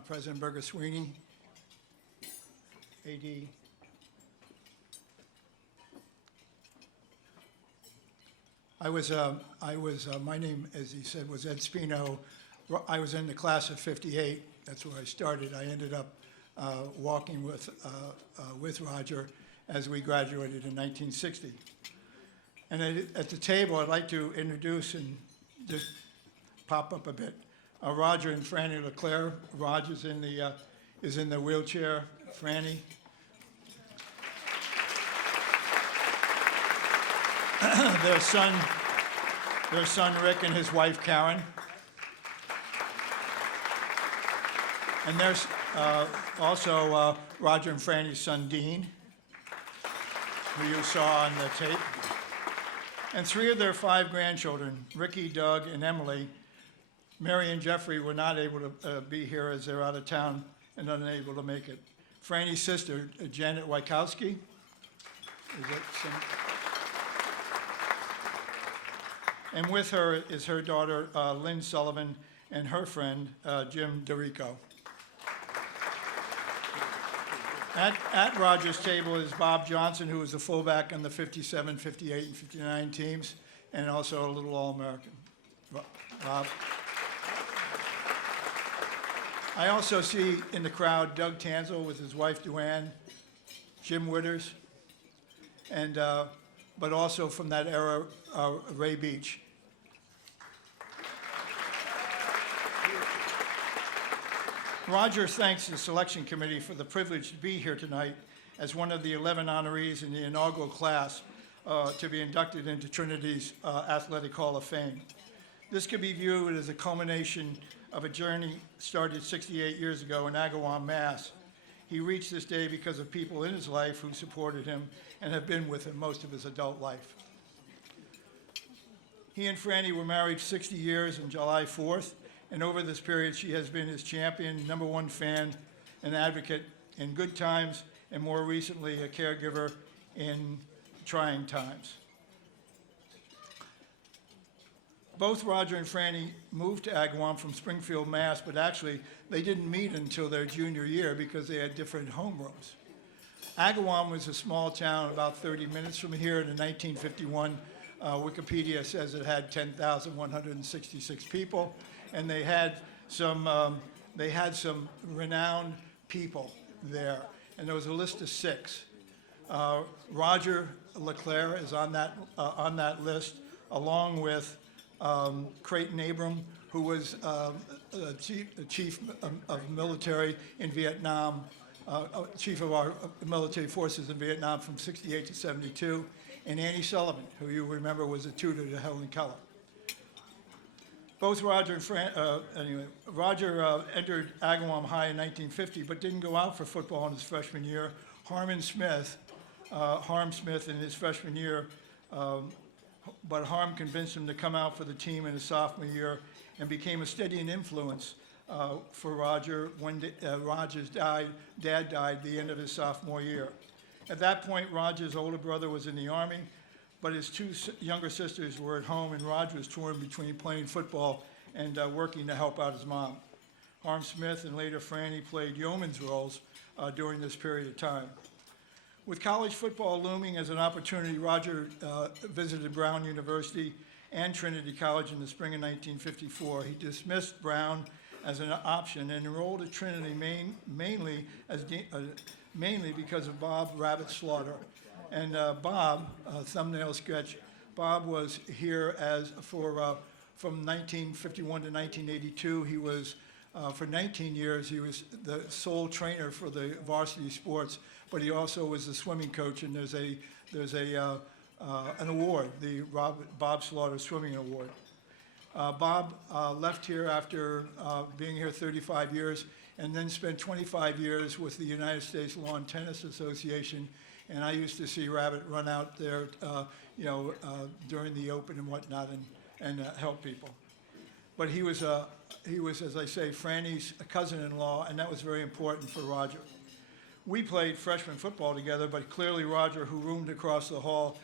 President Burger Sweeney, AD. My name, as he said, was Ed Spino. I was in the class of '58. That's where I started. I ended up walking with Roger as we graduated in 1960. And at the table, I'd like to introduce and just pop up a bit. Roger and Franny LeClerc. Roger's is in the wheelchair. Franny. their son Rick and his wife Karen. And there's also Roger and Franny's son Dean, who you saw on the tape. And 3 of their 5 grandchildren, Ricky, Doug, and Emily. Mary and Jeffrey were not able to be here as they're out of town and unable to make it. Franny's sister, Janet Wykowski. And with her is her daughter, Lynn Sullivan, and her friend, Jim DeRico. At Roger's table is Bob Johnson, who was the fullback on the 57, 58, and 59 teams, and also a little All-American. Bob. I also see in the crowd Doug Tanzel with his wife Duane, Jim Witters, and but also from that era, Ray Beach. Roger thanks the selection committee for the privilege to be here tonight as one of the 11 honorees in the inaugural class to be inducted into Trinity's Athletic Hall of Fame. This could be viewed as a culmination of a journey started 68 years ago in Agawam, Mass. He reached this day because of people in his life who supported him and have been with him most of his adult life. He and Franny were married 60 years on July 4th, and over this period she has been his champion, #1 fan, and advocate in good times, and more recently a caregiver in trying times. Both Roger and Franny moved to Agawam from Springfield, Mass, but actually they didn't meet until their junior year because they had different homerooms. Agawam was a small town about 30 minutes from here. In 1951, Wikipedia says it had 10,166 people, and they had some renowned people there, and there was a list of 6. Roger LeClerc is on that list, along with Creighton Abram, who was chief of military in Vietnam, chief of our military forces in Vietnam from 68 to 72, and Annie Sullivan, who you remember was a tutor to Helen Keller. Both Roger and Roger entered Agawam High in 1950, but didn't go out for football in his freshman year. Harm Smith in his freshman year, but Harm convinced him to come out for the team in his sophomore year and became a steady influence for Roger when Roger's dad died the end of his sophomore year. At that point, Roger's older brother was in the Army, but his 2 younger sisters were at home, and Roger was torn between playing football and working to help out his mom. Harm Smith and later Franny played yeoman's roles during this period of time. With college football looming as an opportunity, Roger visited Brown University and Trinity College in the spring of 1954. He dismissed Brown as an option and enrolled at Trinity mainly because of Bob Rabbit Slaughter. And Bob, thumbnail sketch, Bob was here from 1951 to 1982. He was, for 19 years, he was the sole trainer for the varsity sports, but he also was the swimming coach, and there's an award, the Bob Slaughter Swimming Award. Bob left here after being here 35 years and then spent 25 years with the United States Lawn Tennis Association, and I used to see Rabbit run out there during the Open and whatnot and help people. But he was, as I say, Franny's cousin-in-law, and that was very important for Roger. We played freshman football together, but clearly Roger, who roomed across the hall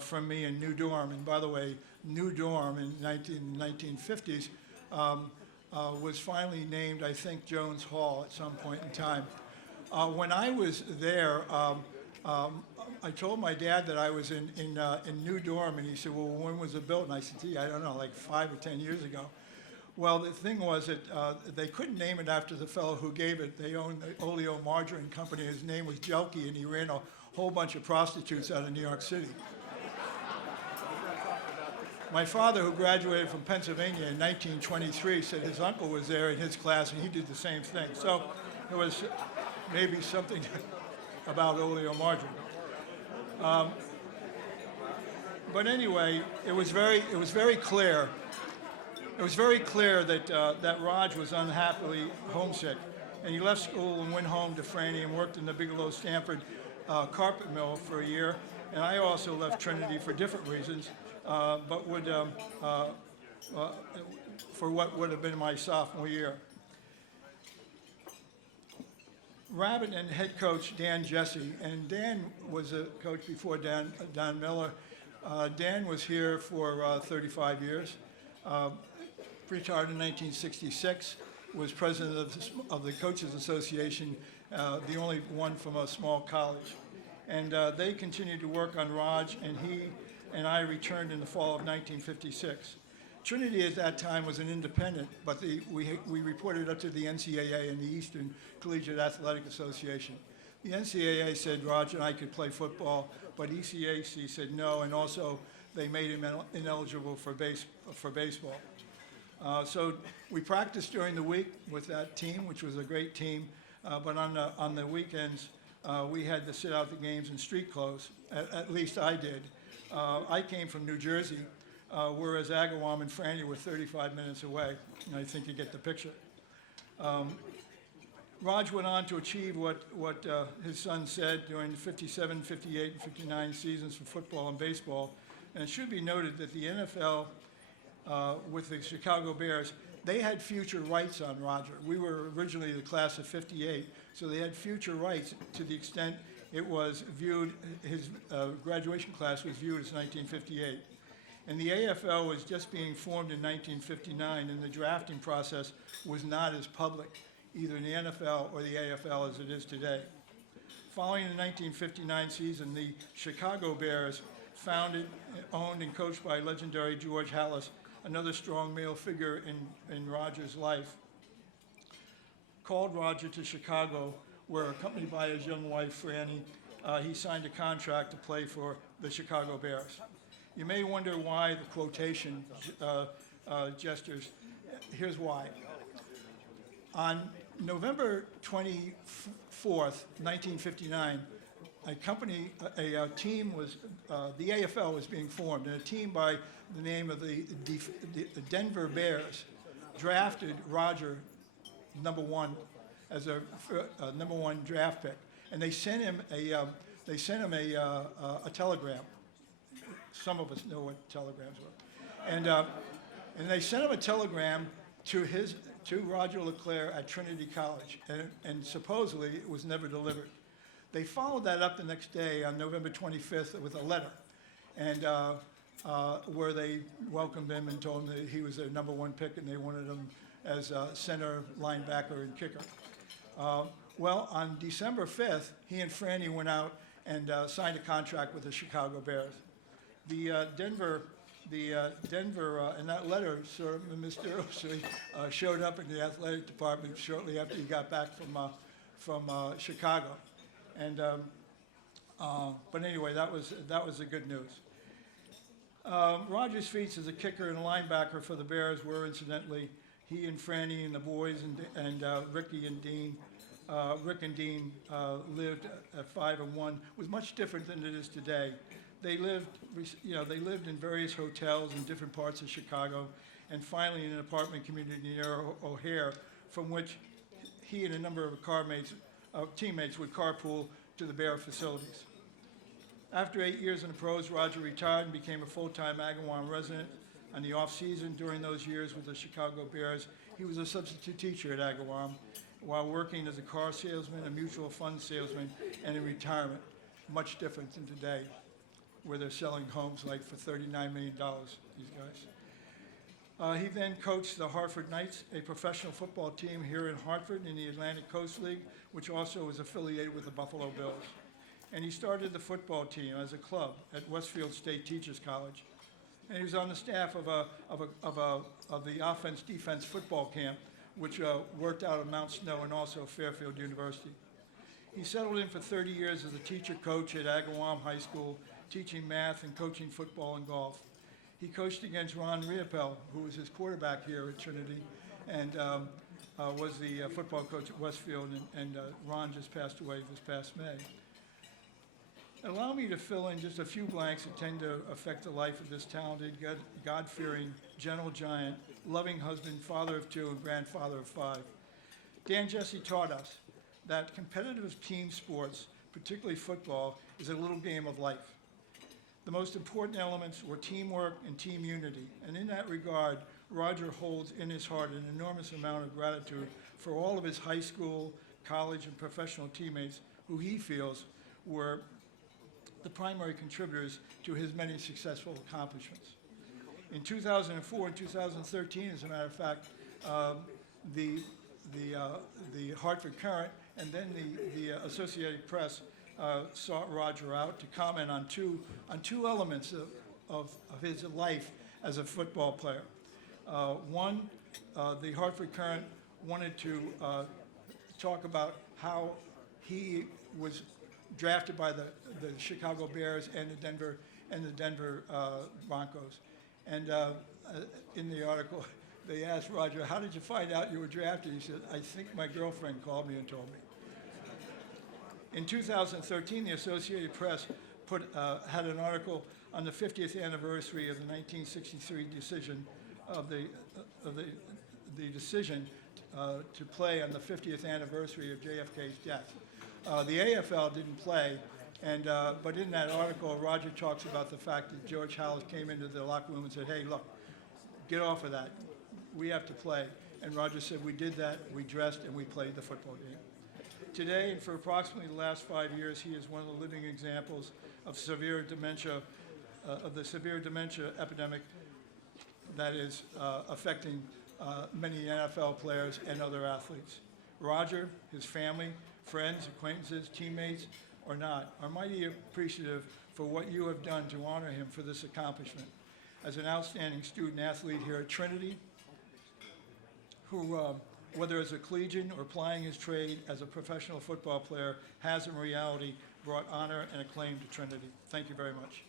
from me in New Dorm, and by the way, New Dorm in 1950s was finally named, I think, Jones Hall at some point in time. When I was there, I told my dad that I was in New Dorm, and he said, well, when was it built? And I said, gee, I don't know, like 5 or 10 years ago. Well, the thing was that they couldn't name it after the fellow who gave it. They owned the Oleo Margarine Company. His name was Jelke, and he ran a whole bunch of prostitutes out of New York City. My father, who graduated from Pennsylvania in 1923, said his uncle was there in his class, and he did the same thing. So there was maybe something about Oleo Margarine. But anyway, it was very clear. It was very clear that that Raj was unhappily homesick, and he left school and went home to Franny and worked in the Bigelow Stanford carpet mill for a year. And I also left Trinity for different reasons, but would for what would have been my sophomore year. Rabbit and head coach Dan Jesse, and Dan was a coach before Don Miller. Dan was here for 35 years. Retired in 1966, was president of the Coaches Association, the only one from a small college. And they continued to work on Raj, and he and I returned in the fall of 1956. Trinity at that time was an independent, but we reported up to the NCAA and the Eastern Collegiate Athletic Association. The NCAA said Raj and I could play football, but ECAC said no, and also they made him ineligible for baseball. So we practiced during the week with that team, which was a great team, but on the weekends, we had to sit out the games in street clothes. At least I did. I came from New Jersey, whereas Agawam and Franny were 35 minutes away, and I think you get the picture. Raj went on to achieve what his son said during the 57, 58, and 59 seasons for football and baseball, and it should be noted that the NFL with the Chicago Bears, they had future rights on Roger. We were originally the class of 58, so they had future rights to the extent it was viewed, his graduation class was viewed as 1958. And the AFL was just being formed in 1959, and the drafting process was not as public, either in the NFL or the AFL as it is today. Following the 1959 season, the Chicago Bears, founded, owned, and coached by legendary George Halas, another strong male figure in Roger's life, called Roger to Chicago, where, accompanied by his young wife, Franny, he signed a contract to play for the Chicago Bears. You may wonder why the quotation gestures. Here's why. On November 24th, 1959, a team was, the AFL was being formed, and a team by the name of the Denver Bears drafted Roger #1 as a #1 draft pick, and they sent him a telegram. Some of us know what telegrams were, and they sent him a telegram to Roger LeClerc at Trinity College, and supposedly it was never delivered. They followed that up the next day on November 25th with a letter, and where they welcomed him and told him that he was their #1 pick and they wanted him as a center, linebacker, and kicker. Well, on December 5th, he and Franny went out and signed a contract with the Chicago Bears. The Denver, and that letter sort of mysteriously showed up in the athletic department shortly after he got back from Chicago. And but anyway, that was the good news. Roger's feats as a kicker and linebacker for the Bears were, incidentally, he and Franny and the boys and Ricky and Dean, Rick and Dean lived at 5 and 1 was much different than it is today. They lived in various hotels in different parts of Chicago, and finally in an apartment community near O'Hare, from which he and a number of teammates would carpool to the Bear facilities. After 8 years in the pros, Roger retired and became a full-time Agawam resident. In the off-season during those years with the Chicago Bears, he was a substitute teacher at Agawam while working as a car salesman, a mutual fund salesman, and in retirement. Much different than today, where they're selling homes like for $39 million, these guys. He then coached the Hartford Knights, a professional football team here in Hartford in the Atlantic Coast League, which also is affiliated with the Buffalo Bills. And he started the football team as a club at Westfield State Teachers College. And he was on the staff of the offense-defense football camp, which worked out of Mount Snow and also Fairfield University. He settled in for 30 years as a teacher-coach at Agawam High School, teaching math and coaching football and golf. He coached against Ron Riopel, who was his quarterback here at Trinity, and was the football coach at Westfield, and Ron just passed away this past May. Allow me to fill in just a few blanks that tend to affect the life of this talented, God-fearing, gentle giant, loving husband, father of two, and grandfather of five. Dan Jesse taught us that competitive team sports, particularly football, is a little game of life. The most important elements were teamwork and team unity, and in that regard, Roger holds in his heart an enormous amount of gratitude for all of his high school, college, and professional teammates who he feels were the primary contributors to his many successful accomplishments. In 2004 and 2013, as a matter of fact, the Hartford Current and then the Associated Press sought Roger out to comment on two elements of his life as a football player. One, the Hartford Current wanted to talk about how he was drafted by the Chicago Bears and the Denver Broncos. And in the article, they asked Roger, "How did you find out you were drafted?" He said, "I think my girlfriend called me and told me." In 2013, the Associated Press had an article on the 50th anniversary of the 1963 decision of the decision to play on the 50th anniversary of JFK's death. The AFL didn't play, but in that article, Roger talks about the fact that George Halas came into the locker room and said, "Hey, look, get off of that. We have to play." And Roger said, "We did that, we dressed, and we played the football game." Today, and for approximately the last 5 years, he is one of the living examples of severe dementia, of the severe dementia epidemic that is affecting many NFL players and other athletes. Roger, his family, friends, acquaintances, teammates, or not, are mighty appreciative for what you have done to honor him for this accomplishment. As an outstanding student athlete here at Trinity, who, whether as a collegian or plying his trade as a professional football player, has in reality brought honor and acclaim to Trinity. Thank you very much.